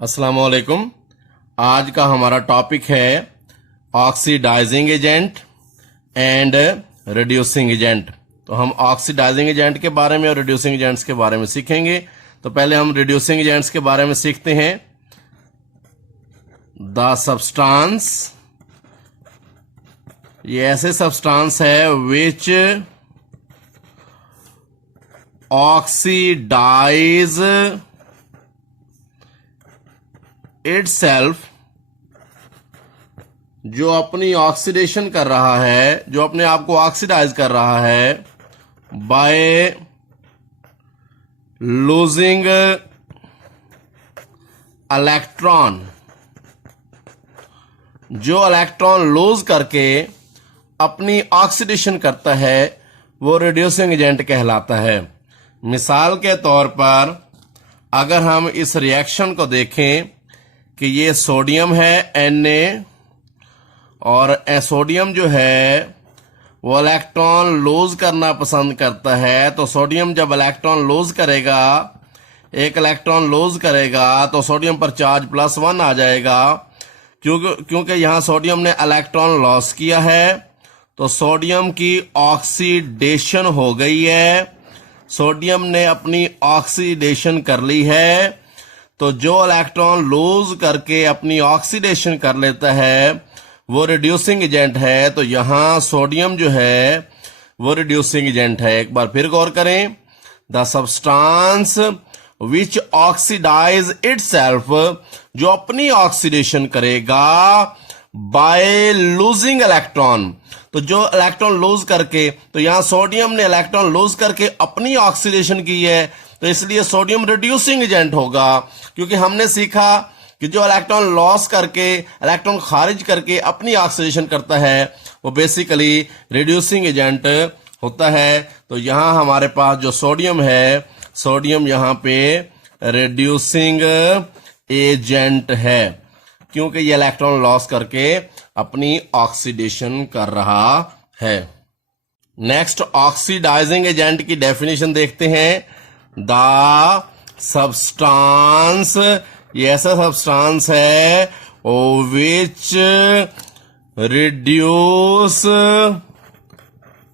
अस्सलाम वालेकुम। आज का हमारा टॉपिक है oxidising agent and reducing agent. तो हम ऑक्सीडाइजिंग एजेंट के बारे में और रिड्यूसिंग एजेंट्स के बारे में सीखेंगे। तो पहले हम रिड्यूसिंग एजेंट्स के बारे में सीखते हैं। द सब्सटेंस, ये ऐसे सब्सटेंस है विच ऑक्सीडाइज इटसेल्फ, जो अपनी ऑक्सीडेशन कर रहा है, जो अपने आप को ऑक्सीडाइज कर रहा है बाय लूजिंग इलेक्ट्रॉन, जो इलेक्ट्रॉन लूज करके अपनी ऑक्सीडेशन करता है वो रिड्यूसिंग एजेंट कहलाता है। मिसाल के तौर पर अगर हम इस रिएक्शन को देखें कि ये सोडियम है Na, और सोडियम जो है वो इलेक्ट्रॉन लूज करना पसंद करता है। तो सोडियम जब इलेक्ट्रॉन लूज करेगा, एक इलेक्ट्रॉन लूज करेगा तो सोडियम पर चार्ज +1 आ जाएगा, क्योंकि यहां सोडियम ने इलेक्ट्रॉन लॉस किया है। तो सोडियम की ऑक्सीडेशन हो गई है, सोडियम ने अपनी ऑक्सीडेशन कर ली है। तो जो इलेक्ट्रॉन लूज करके अपनी ऑक्सीडेशन कर लेता है वो रिड्यूसिंग एजेंट है। तो यहां सोडियम जो है वो रिड्यूसिंग एजेंट है। एक बार फिर गौर करें, the substance which oxidise itself, जो अपनी ऑक्सीडेशन करेगा बाय लूजिंग इलेक्ट्रॉन। तो जो इलेक्ट्रॉन लूज करके, तो यहां सोडियम ने इलेक्ट्रॉन लूज करके अपनी ऑक्सीडेशन की है, तो इसलिए सोडियम रिड्यूसिंग एजेंट होगा। क्योंकि हमने सीखा कि जो इलेक्ट्रॉन लॉस करके, इलेक्ट्रॉन खारिज करके अपनी ऑक्सीडेशन करता है वो बेसिकली रिड्यूसिंग एजेंट होता है। तो यहां हमारे पास जो सोडियम है, सोडियम यहां पे रिड्यूसिंग एजेंट है, क्योंकि ये इलेक्ट्रॉन लॉस करके अपनी ऑक्सीडेशन कर रहा है। नेक्स्ट, ऑक्सीडाइजिंग एजेंट की डेफिनेशन देखते हैं। द सब्सटेंस, ये ऐसा सब्सटेंस है विच रिड्यूस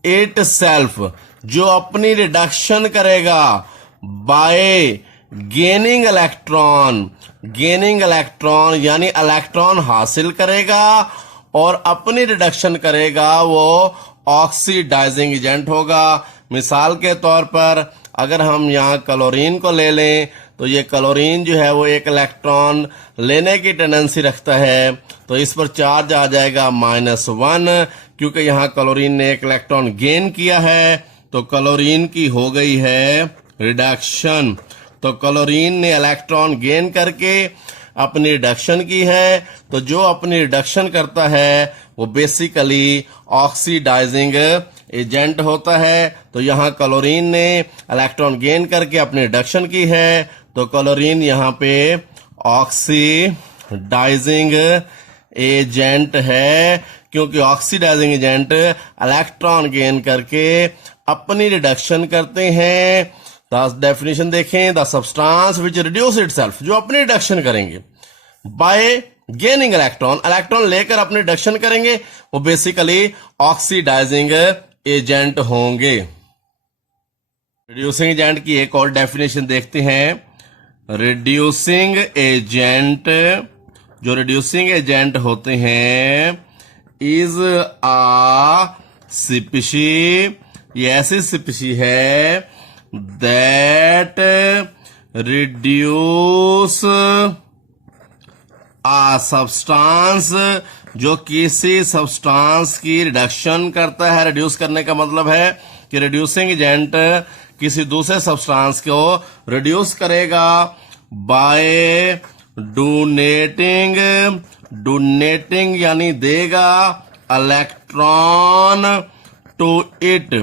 इट सेल्फ, जो अपनी रिडक्शन करेगा bye gaining electron, gaining electron यानी इलेक्ट्रॉन हासिल करेगा और अपनी रिडक्शन करेगा, वो ऑक्सीडाइजिंग एजेंट होगा। मिसाल के तौर पर अगर हम यहाँ क्लोरीन को ले लें, तो ये क्लोरीन जो है वो एक इलेक्ट्रॉन लेने की टेंडेंसी रखता है, तो इस पर चार्ज आ जाएगा -1, क्योंकि यहाँ क्लोरीन ने एक इलेक्ट्रॉन गेन किया है। तो क्लोरीन की हो गई है रिडक्शन। तो क्लोरीन ने इलेक्ट्रॉन गेन करके अपनी रिडक्शन की है। तो जो अपनी रिडक्शन करता है वो बेसिकली ऑक्सीडाइजिंग एजेंट होता है। तो यहाँ क्लोरीन ने इलेक्ट्रॉन गेन करके अपनी रिडक्शन की है, तो क्लोरीन यहाँ पे ऑक्सीडाइजिंग एजेंट है, क्योंकि ऑक्सीडाइजिंग एजेंट इलेक्ट्रॉन गेन करके अपनी रिडक्शन करते हैं। डेफिनेशन देखें, the substance which reduce itself, जो अपनी रिडक्शन करेंगे बाय गेनिंग इलेक्ट्रॉन, इलेक्ट्रॉन लेकर अपनी रिडक्शन करेंगे, वो बेसिकली ऑक्सीडाइजिंग एजेंट होंगे। रिड्यूसिंग एजेंट की एक और डेफिनेशन देखते हैं। रिड्यूसिंग एजेंट, जो रिड्यूसिंग एजेंट होते हैं, इज आ स्पीशीज, ये ऐसी स्पीशीज है that reduce a substance, जो किसी सब्सटेंस की रिडक्शन करता है। रिड्यूस करने का मतलब है कि रिड्यूसिंग एजेंट किसी दूसरे सब्सटेंस को रिड्यूस करेगा बाय डोनेटिंग, डोनेटिंग यानी देगा इलेक्ट्रॉन टू इट,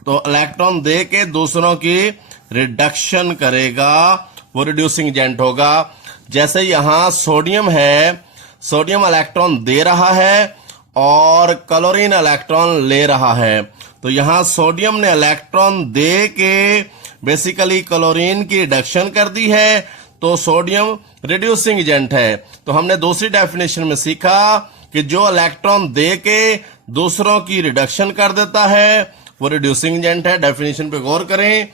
तो इलेक्ट्रॉन दे के दूसरों की रिडक्शन करेगा, वो रिड्यूसिंग एजेंट होगा। जैसे यहां सोडियम है, सोडियम इलेक्ट्रॉन दे रहा है और क्लोरीन इलेक्ट्रॉन ले रहा है, तो यहां सोडियम ने इलेक्ट्रॉन दे के बेसिकली क्लोरीन की रिडक्शन कर दी है, तो सोडियम रिड्यूसिंग एजेंट है। तो हमने दूसरी डेफिनेशन में सीखा कि जो इलेक्ट्रॉन दे के दूसरों की रिडक्शन कर देता है वो रिड्यूसिंग एजेंट है। डेफिनेशन पे गौर करें।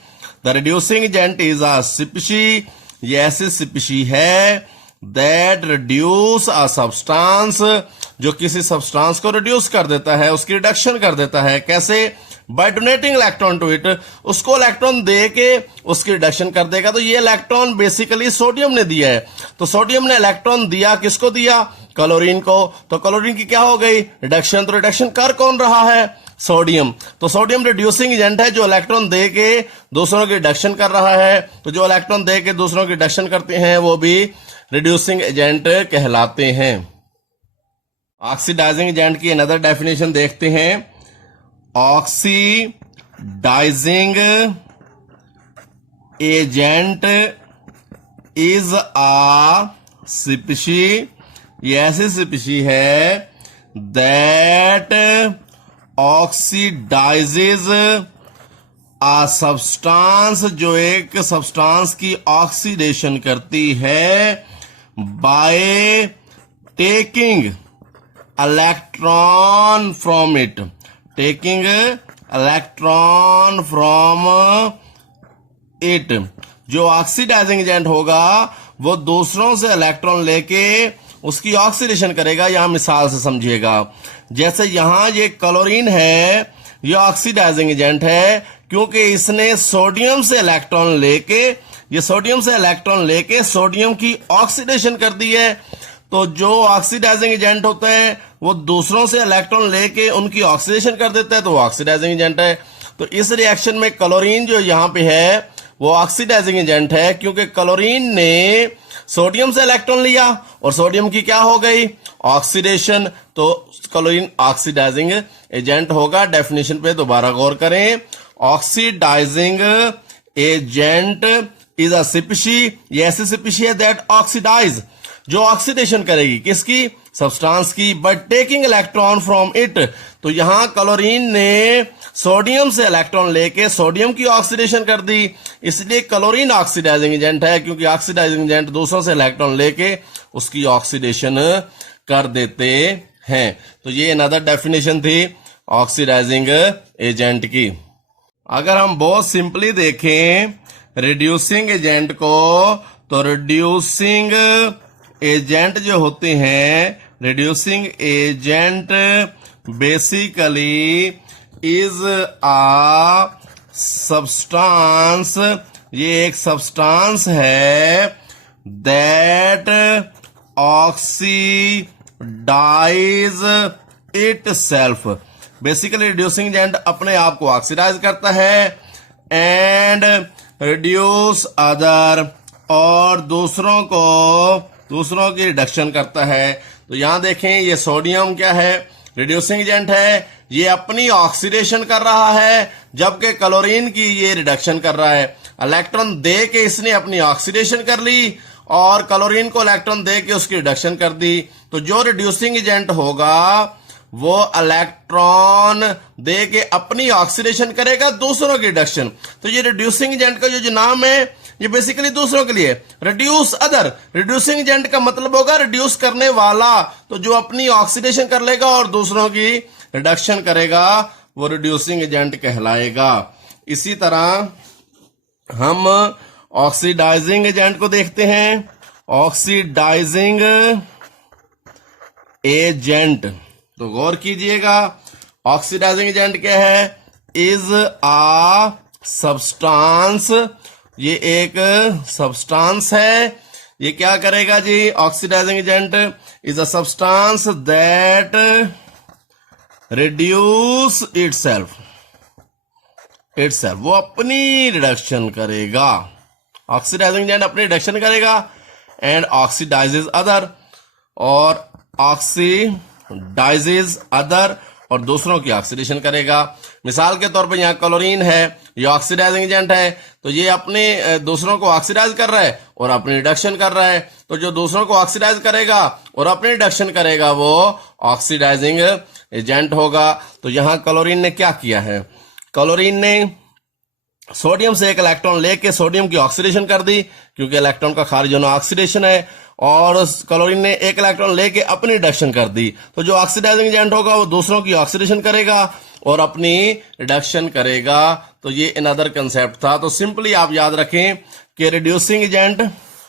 The reducing agent is a species, ये ऐसी स्पीशी है दैट रिड्यूस अ सब्सटेंस, जो किसी सब्सटेंस को रिड्यूस कर देता है, उसकी रिडक्शन कर देता है। कैसे? By donating electron to it, उसको इलेक्ट्रॉन दे के उसकी रिडक्शन कर देगा। तो ये इलेक्ट्रॉन बेसिकली सोडियम ने दिया है। तो सोडियम ने इलेक्ट्रॉन दिया, किसको दिया? क्लोरीन को। तो क्लोरीन की क्या हो गई? रिडक्शन। तो रिडक्शन कर कौन रहा है? सोडियम। तो सोडियम रिड्यूसिंग एजेंट है, जो इलेक्ट्रॉन दे के दूसरों की रिडक्शन कर रहा है। तो जो इलेक्ट्रॉन दे के दूसरों की रिडक्शन करते हैं वो भी रिड्यूसिंग एजेंट कहलाते हैं। ऑक्सीडाइजिंग एजेंट की अनदर डेफिनेशन देखते हैं। Oxidising agent is a species, ये ऐसी स्पीशी है दैट ऑक्सीडाइजेज अ सब्सटेंस, जो एक सब्सटेंस की ऑक्सीडेशन करती है by taking electron from it, taking electron from it. जो ऑक्सीडाइजिंग एजेंट होगा वो दूसरों से इलेक्ट्रॉन लेके उसकी ऑक्सीडेशन करेगा। यहां मिसाल से समझिएगा, जैसे यहां ये क्लोरीन है, ये ऑक्सीडाइजिंग एजेंट है क्योंकि इसने सोडियम से इलेक्ट्रॉन लेके, ये सोडियम से इलेक्ट्रॉन लेके सोडियम की ऑक्सीडेशन कर दी है। तो जो ऑक्सीडाइजिंग एजेंट होता है वो दूसरों से इलेक्ट्रॉन लेके उनकी ऑक्सीडेशन कर देता है, तो वो ऑक्सीडाइजिंग एजेंट है। तो इस रिएक्शन में क्लोरीन जो यहां पे है वो ऑक्सीडाइजिंग एजेंट है क्योंकि क्लोरीन ने सोडियम से इलेक्ट्रॉन लिया और सोडियम की क्या हो गई? ऑक्सीडेशन। तो क्लोरीन ऑक्सीडाइजिंग एजेंट होगा। डेफिनेशन पे दोबारा गौर करें। Oxidising agent is a species, ये ऐसी स्पीशी है दैट ऑक्सीडाइज, जो ऑक्सीडेशन करेगी किसकी? सब्सटेंस की, but taking electron from it. तो यहां क्लोरीन ने सोडियम से इलेक्ट्रॉन लेके सोडियम की ऑक्सीडेशन कर दी, इसलिए क्लोरीन ऑक्सीडाइजिंग एजेंट है क्योंकि ऑक्सीडाइजिंग एजेंट दूसरों से इलेक्ट्रॉन लेके उसकी ऑक्सीडेशन कर देते हैं। तो ये अनदर डेफिनेशन थी ऑक्सीडाइजिंग एजेंट की। अगर हम बहुत सिंपली देखें रिड्यूसिंग एजेंट को, तो रिड्यूसिंग एजेंट जो होते हैं, reducing agent basically is a substance, ये एक सब्सटेंस है that oxidise itself. Basically reducing agent अपने आप को ऑक्सीडाइज करता है एंड रिड्यूस अदर, और दूसरों की रिडक्शन करता है। तो यहां देखें ये सोडियम क्या है? रिड्यूसिंग एजेंट है, ये अपनी ऑक्सीडेशन कर रहा है जबकि क्लोरीन की ये रिडक्शन कर रहा है। इलेक्ट्रॉन दे के इसने अपनी ऑक्सीडेशन कर ली और क्लोरीन को इलेक्ट्रॉन दे के उसकी रिडक्शन कर दी। तो जो रिड्यूसिंग एजेंट होगा वो इलेक्ट्रॉन दे के अपनी ऑक्सीडेशन करेगा, दूसरों की रिडक्शन। तो ये रिड्यूसिंग एजेंट का जो नाम है ये बेसिकली दूसरों के लिए। रिड्यूस अदर, रिड्यूसिंग एजेंट का मतलब होगा रिड्यूस करने वाला, तो जो अपनी ऑक्सीडेशन कर लेगा और दूसरों की रिडक्शन करेगा वो रिड्यूसिंग एजेंट कहलाएगा। इसी तरह हम ऑक्सीडाइजिंग एजेंट को देखते हैं। ऑक्सीडाइजिंग एजेंट, तो गौर कीजिएगा, ऑक्सीडाइजिंग एजेंट क्या है? इज आ सब्सटेंस, ये एक सब्सटेंस है। ये क्या करेगा जी? Oxidizing agent is a substance that reduce itself, वो अपनी रिडक्शन करेगा। ऑक्सीडाइजिंग एजेंट अपनी रिडक्शन करेगा एंड ऑक्सीडाइजेज अदर, और ऑक्सीडाइजेज अदर और दूसरों की ऑक्सीडेशन करेगा। मिसाल के तौर पर यहाँ क्लोरीन है, ये ऑक्सीडाइजिंग एजेंट है, तो ये अपने दूसरों को ऑक्सीडाइज कर रहा है और अपनी रिडक्शन कर रहा है। तो जो दूसरों को ऑक्सीडाइज करेगा और अपनी रिडक्शन करेगा वो ऑक्सीडाइजिंग एजेंट होगा। तो यहाँ क्लोरीन ने क्या किया है? क्लोरीन ने सोडियम से एक इलेक्ट्रॉन लेके सोडियम की ऑक्सीडेशन कर दी, क्योंकि इलेक्ट्रॉन का खारिज होना ऑक्सीडेशन है, और क्लोरीन ने एक इलेक्ट्रॉन लेके अपनी रिडक्शन कर दी। तो जो ऑक्सीडाइजिंग एजेंट होगा वो दूसरों की ऑक्सीडेशन करेगा और अपनी रिडक्शन करेगा। तो ये अनदर कंसेप्ट था। तो सिंपली आप याद रखें कि रिड्यूसिंग एजेंट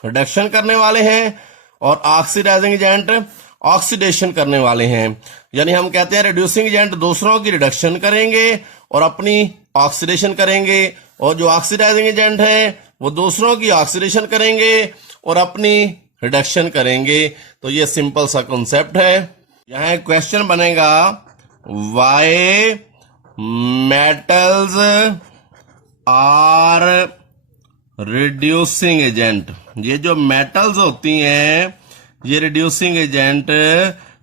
रिडक्शन करने वाले हैं और ऑक्सीडाइजिंग एजेंट ऑक्सीडेशन करने वाले हैं। यानी हम कहते हैं रिड्यूसिंग एजेंट दूसरों की रिडक्शन करेंगे और अपनी ऑक्सीडेशन करेंगे, और जो ऑक्सीडाइजिंग एजेंट है वो दूसरों की ऑक्सीडेशन करेंगे और अपनी रिडक्शन करेंगे। तो ये सिंपल सा कॉन्सेप्ट है। यहां एक क्वेश्चन बनेगा, why metals are reducing agent. ये जो मेटल्स होती हैं ये रिड्यूसिंग एजेंट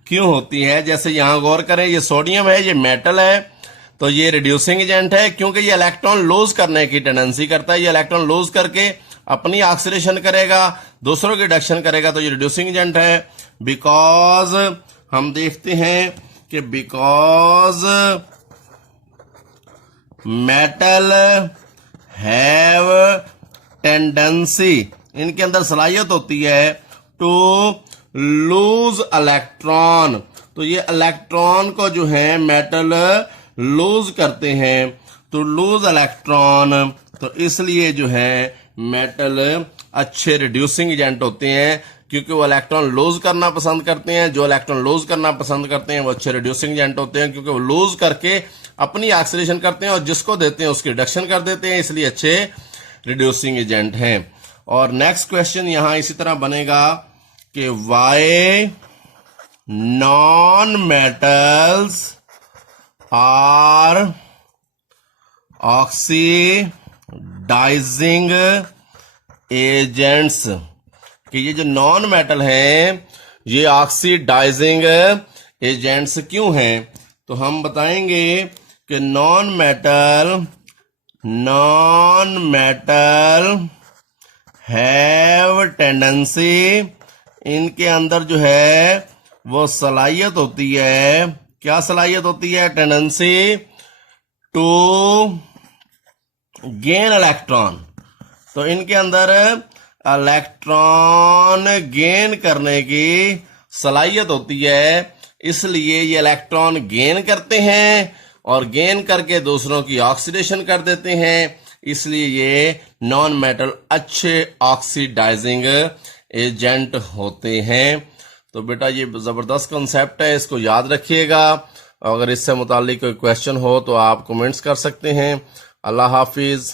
क्यों होती है? जैसे यहां गौर करें, ये सोडियम है, ये मेटल है, तो ये रिड्यूसिंग एजेंट है क्योंकि ये इलेक्ट्रॉन लूज करने की टेंडेंसी करता है। ये इलेक्ट्रॉन लूज करके अपनी ऑक्सीडेशन करेगा, दूसरों की रिडक्शन करेगा, तो ये रिड्यूसिंग एजेंट है। बिकॉज हम देखते हैं कि बिकॉज मेटल हैव टेंडेंसी, इनके अंदर सलाहियत होती है टू लूज इलेक्ट्रॉन। तो ये इलेक्ट्रॉन को जो है मेटल लूज करते हैं, तो लूज इलेक्ट्रॉन, तो इसलिए जो है मेटल अच्छे रिड्यूसिंग एजेंट होते हैं, क्योंकि वो इलेक्ट्रॉन लूज करना पसंद करते हैं। जो इलेक्ट्रॉन लूज करना पसंद करते हैं वो अच्छे रिड्यूसिंग एजेंट होते हैं, क्योंकि वो लूज करके अपनी ऑक्सीडेशन करते हैं और जिसको देते हैं उसकी रिडक्शन कर देते हैं, इसलिए अच्छे रिड्यूसिंग एजेंट हैं। और नेक्स्ट क्वेश्चन यहां इसी तरह बनेगा कि why non metals are oxidising agents, कि ये जो नॉन मेटल हैं ये ऑक्सीडाइजिंग एजेंट्स क्यों हैं? तो हम बताएंगे कि नॉन मेटल हैव टेंडेंसी, इनके अंदर जो है वो सलाहियत होती है, क्या सलाहियत होती है? Tendency to gain electron. तो इनके अंदर इलेक्ट्रॉन गेन करने की सलाहियत होती है, इसलिए ये इलेक्ट्रॉन गेन करते हैं और गेन करके दूसरों की ऑक्सीडेशन कर देते हैं, इसलिए ये नॉन मेटल अच्छे ऑक्सीडाइजिंग एजेंट होते हैं। तो बेटा ये जबरदस्त कॉन्सेप्ट है, इसको याद रखिएगा। अगर इससे मुतालिक कोई क्वेश्चन हो तो आप कमेंट्स कर सकते हैं। अल्लाह हाफिज।